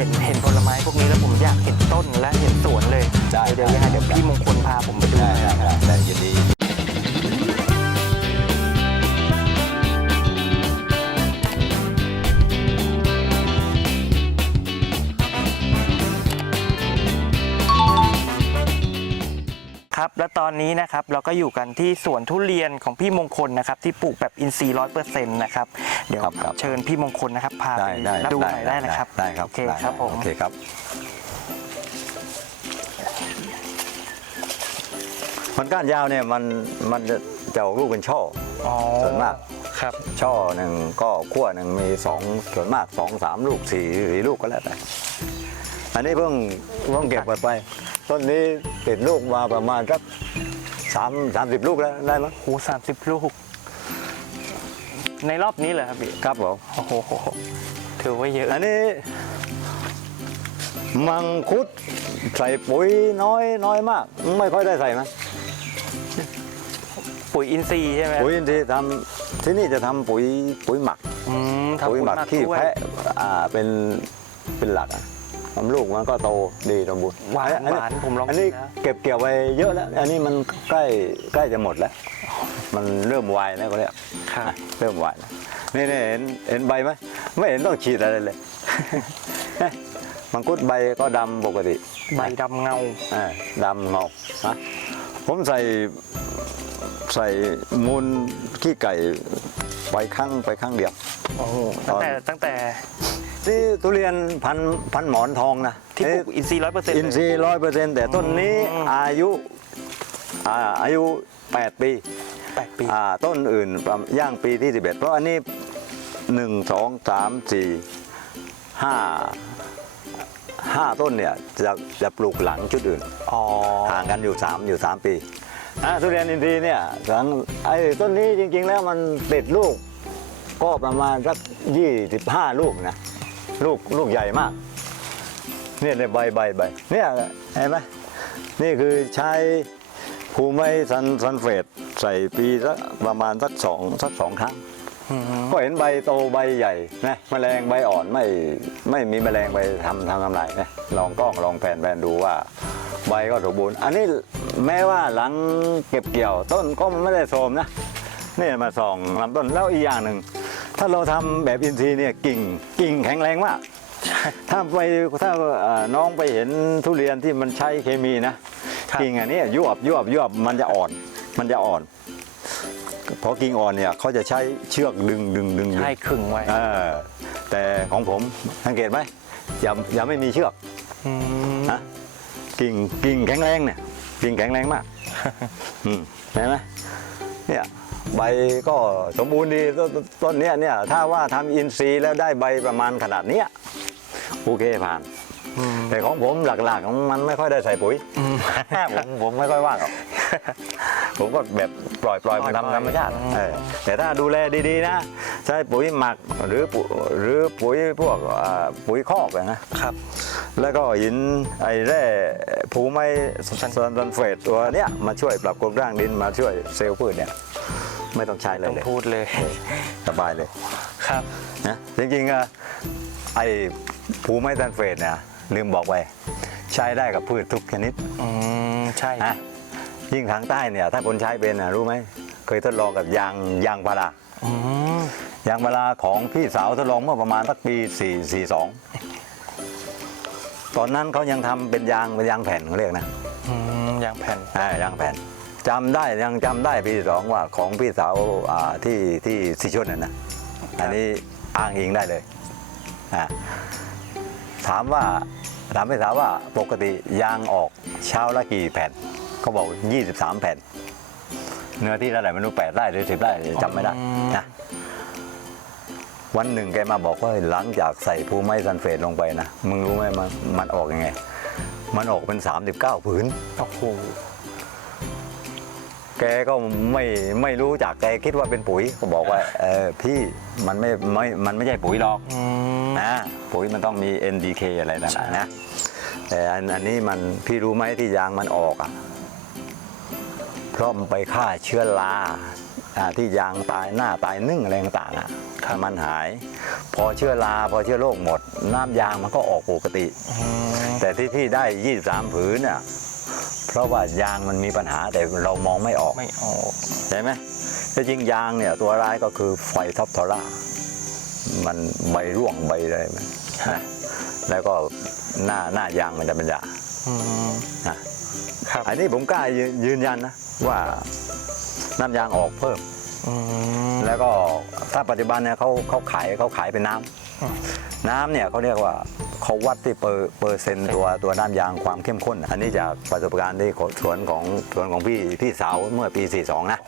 ห็นเห็นผ และตอนนี้นะครับเราก็อยู่กันที่สวนทุเรียนของพี่มงคลนะครับ ที่ปลูกแบบอินทรีย์ร้อยเปอร์เซ็นต์นะครับ เดี๋ยวครับครับ เชิญพี่มงคลนะครับพาไปได้ได้ดูหน่อยได้นะครับได้ครับโอเคได้ครับผมโอเคครับมันก้านยาวเนี่ยมันมันจะจะออกลูกเป็นช่อ อ๋อส่วนมาก ครับช่อหนึ่งก็ขั้วหนึ่งมีสองส่วนมากสองสามลูกสี่สี่ลูกก็แล้วแต่อันนี้เพิ่งเพิ่งเก็บไป ต้นนี้ติดลูกมาประมาณสักสามสามสิบลูกแล้วได้ไหมยโอ้สามสิบลูก ในรอบนี้เหรอครับพี่ครับผมโอ้โหถือว่าเยอะอันนี้ มังคุดใส่ปุ๋ยน้อยน้อยมาก ไม่ค่อยได้ใส่มั้ยปุ๋ยอินทรีย์ใช่ไหมปุ๋ยที่ทำที่นี่จะทำปุ๋ยปุ๋ยหมักอืมทำปุ๋ปุ๋ยยหหมัมักกขี้ด้วยแพะอ่าเป็นเป็นหลักอะทำลูกมันก็โตดีสมบูรณ์หวานอัหวานผมลองอันนี้กินแล้วเก็บเกี่ยวไปเยอะแล้ว อันนี้มันใกล้ใกล้จะหมดแล้ว มันเริ่มวายแล้วก็เรียกครับ เริ่มวายแล้วนี่นี่เห็นเห็นใบไหมไม่เห็นต้องฉีดอะไรเลย มังคุดใบก็ดำปกติ ใบดำเงา อ่าดำเงานะผมใส่ใส่มูลขี้ไก่ไปครั้งไปครั้งเดียว โอ้โหตั้งแต่ตั้งแต่ นี่ทุเรียนพันพันหมอนทองนะที่ปลูกอินทรีย์ร้อยเปอร์เซ็นต์อินทรีย์ร้อยเปอร์เซ็นต์แต่ต้นนี้อืมอายุอ่าอายุ8ปีแปดปีอ่าต้นอื่นประมาณย่างปีที่11เพราะอันนี้1 2 3 4 5 5ต้นเนี่ยจะจะปลูกหลังชุดอื่นอ๋อห่างกันอยู่3อยู่3ปีอ่าทุเรียนอินทรีย์เนี่ยหลังไอ้ต้นนี้จริง ๆ แล้วมันติดลูกก็ประมาณสัก25ลูกนะ ลูกลูกใหญ่มาก เนี่ยในใบใบใบเนี่ยเห็นไหมนี่คือใช้ภูมิซันซันเฟตใส่ปีสักประมาณสักสองสักสองครั้งอืมก็เห็นใบโตใบใหญ่นะแมลงใบอ่อนไม่ไม่มีแมลงไปทำทำทำลายนะลองกล้องลองแผ่นแผ่นดูว่า ใบก็สมบูรณ์ อันนี้แม้ว่าหลังเก็บเกี่ยว ต้นก็ไม่ได้โทรมนะนี่มาส่องลำต้นแล้วอีกอย่างหนึ่ง ถ้าเราทำแบบอินทรีย์เนี่ยกิ่งกิ่งแข็งแรงมากถ้าไปถ้าเอ่อน้องไปเห็นทุเรียนที่มันใช้เคมีนะกิ่งอันนี้ยวบยวบยวบมันจะอ่อน มันจะอ่อนเพราะกิ่งอ่อนเนี่ยเขาจะใช้เชือกดึงดึงดึงดึงให้ขึงไว้เออแต่ของผมสังเกตไหมอย่าอย่าไม่มีเชือกอืมนะกิ่งกิ่งแข็งแรงเนี่ยกิ่งแข็งแรงมากอืมเห็นไหมเนี่ย ใบก็สมบูรณ์ดีต้นต้นเนี้ยเนี่ยถ้าว่าทำอินทรีย์แล้วได้ใบประมาณขนาดเนี้ยโอเคผ่านอืมแต่ของผมหลักๆของมันไม่ค่อยได้ใส่ปุ๋ยอืมผมผมไม่ค่อยว่างหรอกผมก็แบบปล่อยปล่อยมันปล่อยทำธรรมชาติอืมเออแต่ถ้าดูแลดีๆนะ ใช้ปุ๋ยหมักหรือปุ๋ยหรือปุ๋ยพวกอ่าปุ๋ยคอกอะนะครับ แล้วก็หินไอ้แร่ภูไม้ซันซันเฟตตัวเนี้ยมาช่วยปรับโครงร่างดินมาช่วยเซลล์พืชเนี่ย ไม่ต้องใช้เลยต้องเลยพูดเลยสบายเลยครับนะจริงๆอะไอ้ภูไม้ซันเฟตเนี่ยลืมบอกไปใช้ได้กับพืชทุกชนิดอืมใช่นะยิ่งทางใต้เนี่ย ถ้าคนใช้เป็นนะรู้ไหมเคยทดลองกับยางยางพาราอืมยางพาราของพี่สาวทดลองเมื่อประมาณสักปี4 4 2 ตอนนั้นเขายังทำเป็นยางเป็นยางแผ่นเขาเรียกนะอืมอย่างแผ่นอ่ายางแผ่น จำได้ยังจำได้ปีสองว่าของพี่สาวอ่าที่ที่สิชนน่ะนะอันนี้อ้างอิงได้เลยอ่าถามว่าถามพี่สาวว่าปกติยางออกเช้าละกี่แผ่นเขาบอก 23 แผ่น เนื้อที่เท่าไหร่ไม่รู้แปดไร่หรือสิบไร่จำไม่ได้นะวันหนึ่งแกมาบอกว่าหลังจากใส่ภูไม้ซันเฟตลงไปนะมึงรู้ไหมมันมันออกยังไง มันออกเป็น 39ผืน โอ้โห แกก็ไม่ไม่รู้จักแกคิดว่าเป็นปุ๋ยก็บอกว่าเออพี่มันไม่ไม่มันไม่ใช่ปุ๋ยหรอกอืมนะปุ๋ยมันต้องมี NDK อะไรนั่นใช่น่ะนะแต่อันอันนี้มันพี่รู้ไหมที่ยางมันออกอะเพราะมันไปฆ่าเชื้อราไออ่าที่ยางตายหน้าตายนึ่งอะไรต่างๆอะมันหาย พอเชื้อราพอเชื้อโรคหมด น้ำยางมันก็ออกปกติอืมแต่ที่พี่ได้ 23 ผืนน่ะ เพราะว่ายางมันมีปัญหาแต่เรามองไม่ออกไม่ออกใช่ไหมแต่จริงยางเนี่ยตัวร้ายก็คือไฟท็อปทอร่ามันใบร่วงใบอะไรมันนะแล้วก็หน้าหน้ายางมันจะเป็นยาอืมนะครับอันนี้ผมกล้ายืนยืนยันนะว่าน้ำยางออกเพิ่มอืมแล้วก็ถ้าปัจจุบันเนี่ยเขาเขาขายเขาขายเป็นน้อืมำน้ำเนี่ยเขาเรียกว่า เขาวัดที่เปอร์เปอร์เซ็นต์ตัวตัวน้ำยางความเข้มข้น อันนี้จากประสบการณ์ที่สวนของสวนของพี่พี่สาวเมื่อปี 42 นะ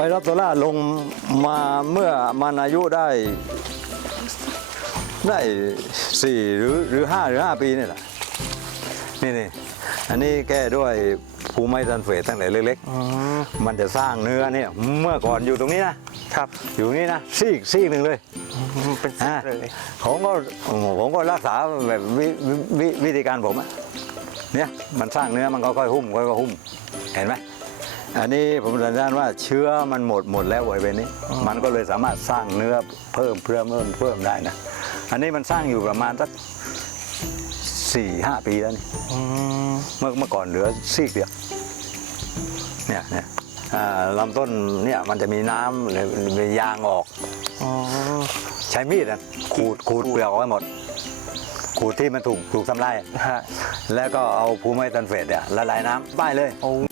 ไฟรับโซล่าลงมาเมื่อมันอายุได้ ได้สี่หรือหรือห้าหรือห้าปีนี่แหละนี่นี่อันนี้แก้ด้วยภูมิไม้ซันเฟตตั้งแต่เล็กอืมๆมันจะสร้างเนื้อเนี่ยเมื่อก่อนอยู่ตรงนี้นะครับ อยู่นี่นะซีกซีกหนึ่งเลยอืมเป็นสิบอ่าเลยผมก็ผมก็รักษาแบบวิวิวิวิธีการผมอะเนี่ยมันสร้างเนื้อมันก็ค่อยหุ้มค่อยๆหุ้มเห็นไหม อันนี้ผมสันนิษฐานว่าเชื้อมันหมดหมดแล้วบริเวณนี้ มันก็เลยสามารถสร้างเนื้อเพิ่มเพิ่มเพิ่มเพิ่มได้นะ อันนี้มันสร้างอยู่ประมาณสักสี่ห้าปีแล้วนี่อืมเมื่อเมื่อก่อนเหลือซีกเดียวเนี่ยเนี่ยอ่าลำต้นเนี่ยมันจะมีน้ำหรือมียางออกอ๋อใช้มีดนะขูดขูดเปลือกออกให้หมด ขูดที่มันถูกถูกทำลายฮะ แล้วก็เอาภูมิไม้ตันเฟสเนี่ยละลายน้ำป้ายเลย โอ้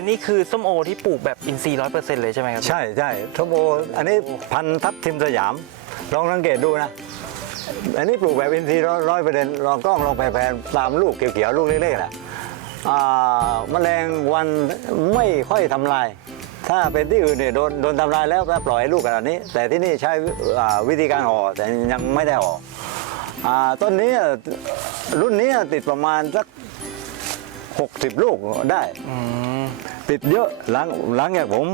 อันนี้คือส้มโอที่ปลูกแบบอินทรีย์ร้อยเปอร์เซ็นต์เลยใช่ไหมครับ ใช่ใช่ทมโออันนี้พันธุ์ทับทิมสยาม ลองสังเกตดูนะ อันนี้ปลูกแบบอินทรีย์ร้อยเปอร์เซ็นต์ลองกล้องลองแผ่ๆตามลูกเขียวๆลูกเล็กๆแหละอ่าแมลงวันไม่ค่อยทำลาย ถ้าเป็นที่อื่นเนี่ยโดนโดนทำลายแล้วก็ปล่อยลูกขนาดนี้ แต่ที่นี่ใช้วิธีการห่อแต่ยังไม่ได้ห่ออต้นนี้รุ่นนี้ติดประมาณสัก 60 ลูกได้อืมติดเยอะหลังหลังจากผม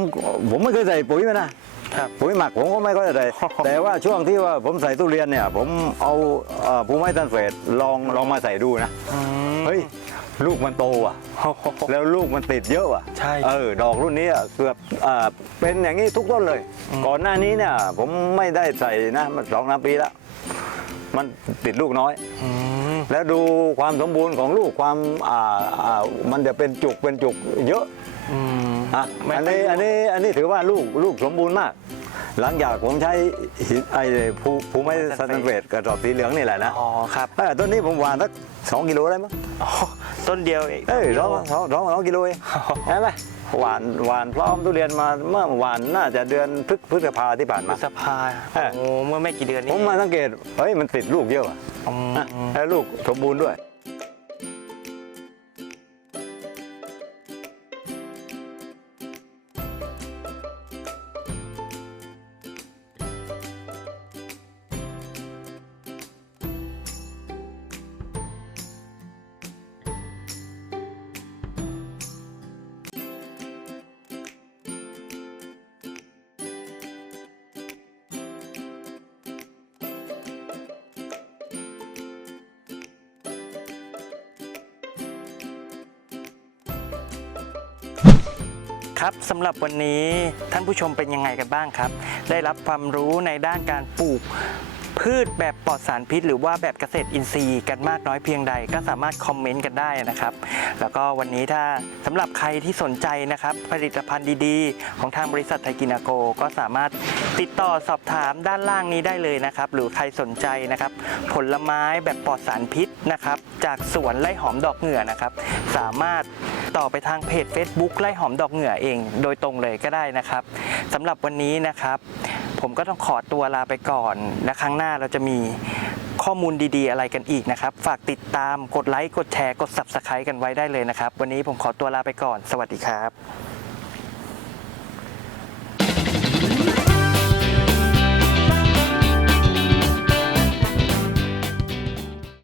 ผมไม่เคยใส่ปุ๋ยมานะครับปุ๋ยหมักผมก็ไม่ค่อยใส่แต่ว่าช่วงที่ว่าผมใส่ทุเรียนเนี่ย ผมเอาเอ่อภูมิไม้ตันเฟสลองลองมาใส่ดูนะอืมเฮ้ยลูกมันโตอะโอ้โหแล้วลูกมันติดเยอะอะใช่เออดอกรุ่นนี้อะเกือบเอ่อเป็นอย่างนี้ทุกต้นเลย ก่อนหน้านี้เนี่ย ผมไม่ได้ใส่นะมันสองสามปีแล้ว มันติดลูกน้อยอืม แล้วดูความสมบูรณ์ของลูกความอ่าอ่ามันจะเป็นจุกเป็นจุกเยอะอืม อะไม่อันนี้ไม่อันนี้อันนี้ถือว่าลูกลูกสมบูรณ์มาก หลังจากผมใช้หินไอ้ภูภูมิซันเฟตกระสอบสีเหลืองนี่แหละนะอ๋อครับเออต้นนี้ผมหวานสักสองกิโลได้มั้งอ๋อต้นเดียวเองเอ้ยสองสองสองสองกิโลเองใช่ไหมหวานหวานพร้อมทุเรียนมาเมื่อหวานน่าจะเดือนพฤษพฤษภาที่ผ่านพมาฤษภาเออโอ้เมื่อไม่กี่เดือนผนี้มมาสังเกตเฮ้ยมันติดลูกเยอะว่ะอืมอะแล้วลูกสมบูรณ์ด้วย ครับสำหรับวันนี้ท่านผู้ชมเป็นยังไงกันบ้างครับ ได้รับความรู้ในด้านการปลูก พืชแบบปลอดสารพิษ หรือว่าแบบเกษตรอินทรีย์กันมากน้อยเพียงใด ก็สามารถคอมเมนต์กันได้นะครับ แล้วก็วันนี้ถ้าสำหรับใครที่สนใจนะครับ ผลิตภัณฑ์ดีๆ ของทางบริษัทไทยกินาโก ก็สามารถติดต่อสอบถามด้านล่างนี้ได้เลยนะครับ หรือใครสนใจนะครับ ผลไม้แบบปลอดสารพิษนะครับ จากสวนไร่หอมดอกเหงื่อนะครับ สามารถต่อไปทางเพจ Facebook ไร่หอมดอกเหงื่อเอง โดยตรงเลยก็ได้นะครับสำหรับวันนี้นะครับ ผมก็ต้องขอตัวลาไปก่อนและครั้งหน้าเราจะมีข้อมูลดีๆ อะไรกันอีกนะครับ ฝากติดตามกดไลค์ กดแชร์ กด Subscribe กันไว้ได้เลยนะครับ วันนี้ผมขอตัวลาไปก่อน สวัสดีครับ